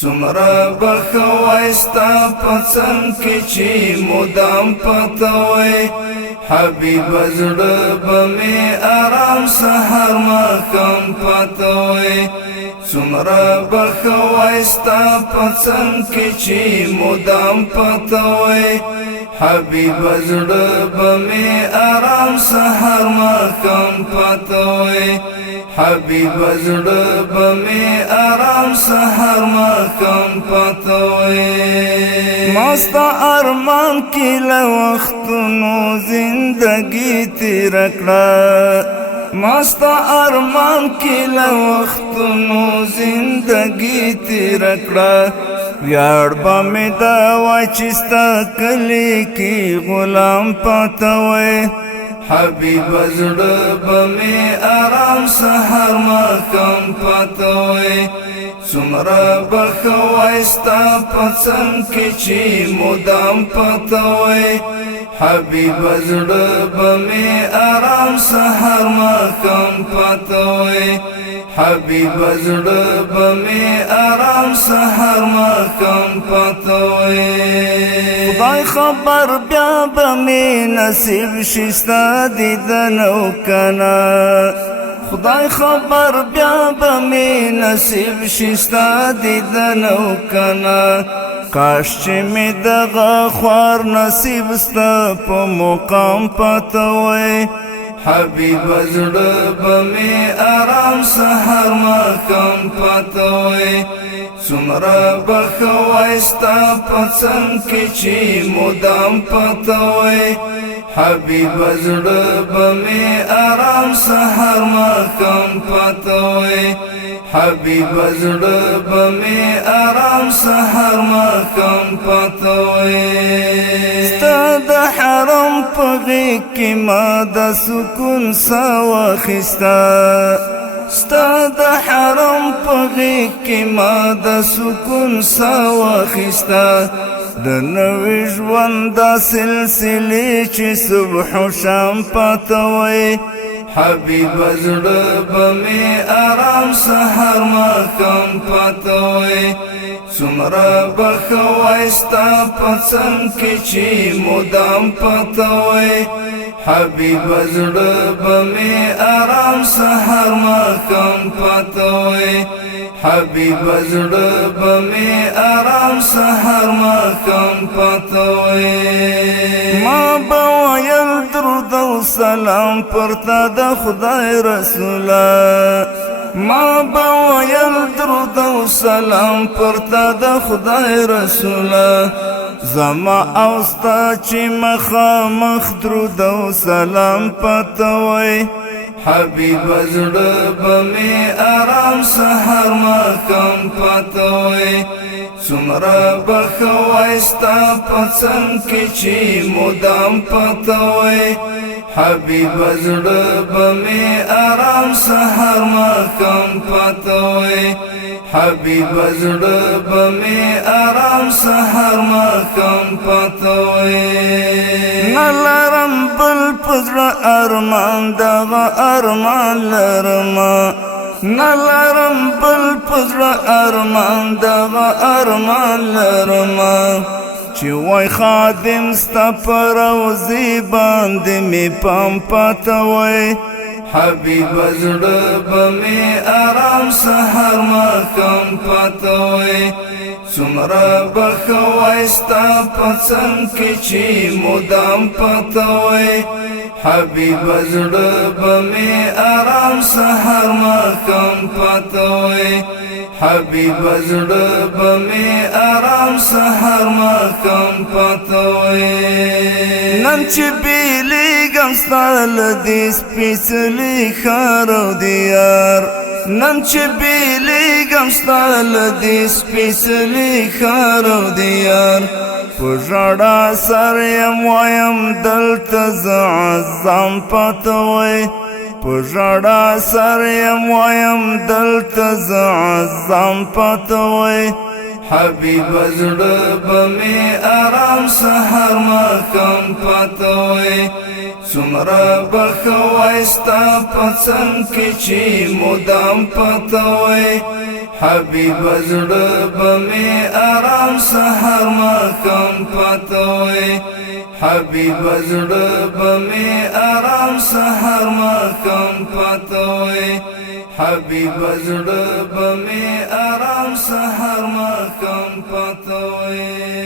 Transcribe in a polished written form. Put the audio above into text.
سمرا بخوایستا پڅن کې چې مدام پتوي حبيب زړه بمې آرام سحر ما کم پتوي سمرا بخوایستا پڅن کې چې مدام پتوي حبيب زړه بمې آرام سحر ما کم پتوي حبيب زړه بمې آرام سحر ما کم پتوي مستا ارمان کې لوختونو زندگی تیر کړه مستا ارمان کې لوختونو زندگی تیر کړه ویاړ به مې دا وای چې ستا کلی کې غلام پتوي حبيب زړه بمې آرام سحر ما کم پتوي سمرا بخوایستا پڅن کې چې مدام پتوي حبيب زړه بمې آرام سحر ما کم پتوي حبيب زړه بمې آرام سحر ما کم پتوي خدای خبر بیا بمې نصیب شستا دیدن او کنا خدای خبر بیا بمې نصیب شستا دیدن او کنا کاش چې مې دغه خوار نصیب ستا په مقام پتوي حبيب زړه بمې آرام سحر ما کم پتوي سمرا بخوایستا پڅن کې چې مدام پتوي حبيب زړه بمې آرام سحر ما کم پتوي حبيب زړه بمې آرام سحر ما کم پتوي ستا د حرم په غېږ کې ما د سکون ساه واخیسته ستا د حرم په غېږ کې ما د سکون ساه واخیسته د نوي ژوند دا سلسلې چې صبح و شام پتوي حبيب زړه بمې آرام سحر ما کم پتوي سمرا بخوایستا پڅن کې چې مدام پتوي حبيب زړه بمې آرام سحر ما کم پتوي حبيب زړه بمې آرام سحر ما کم پتوي ما بوایل درود او سلام پرتا د خدای رسولا ما بوایل درود او سلام پرتا د خدای رسولا زما اوستا چې مخامخ درود او سلام پتوي حبيب زړه بمې آرام سحر ما کم پتوي سمرا بخوایستا پڅن کې چې مدام پتوي حبيب زړه بمې آرام سحر ما کم پتوي حبيب زړه بمې آرام سحر ما کم پتوي نلرم بل پزړه ارمان دغه ارمان لرما نلرم بل پزړه ارمان دغه ارمان لرما چې وای خادم ستا پر روزي باندې می پام پتوي حبيب زړه بمې آرام سحر ما کم پتوي سمرا بخوایستا پڅن کې چې مدام پتوي حبيب زړه بمې آرام سحر ما کم پتوي حبيب زړه بمې آرام سحر ما کم پتوي نن چې بیلیږم ستا له دې سپېڅلي ښار او دیار نن چې بیلیږم ستا له دې سپېڅلي ښار او دیار په ژړا سر یم وایم دلته زه عظام پتوي په ژړا سر یم وایم دلته زه عظام پتوي حبيب زړه بمې آرام سحر ما کم پتوي سمرا بخوایستا پڅن کې چې مدام پتوي حبیب زړه بمې آرام سحر ماښام پاتوي حبیب زړه بمې آرام سحر ماښام پاتوي حبیب زړه بمې آرام سحر ماښام پاتوي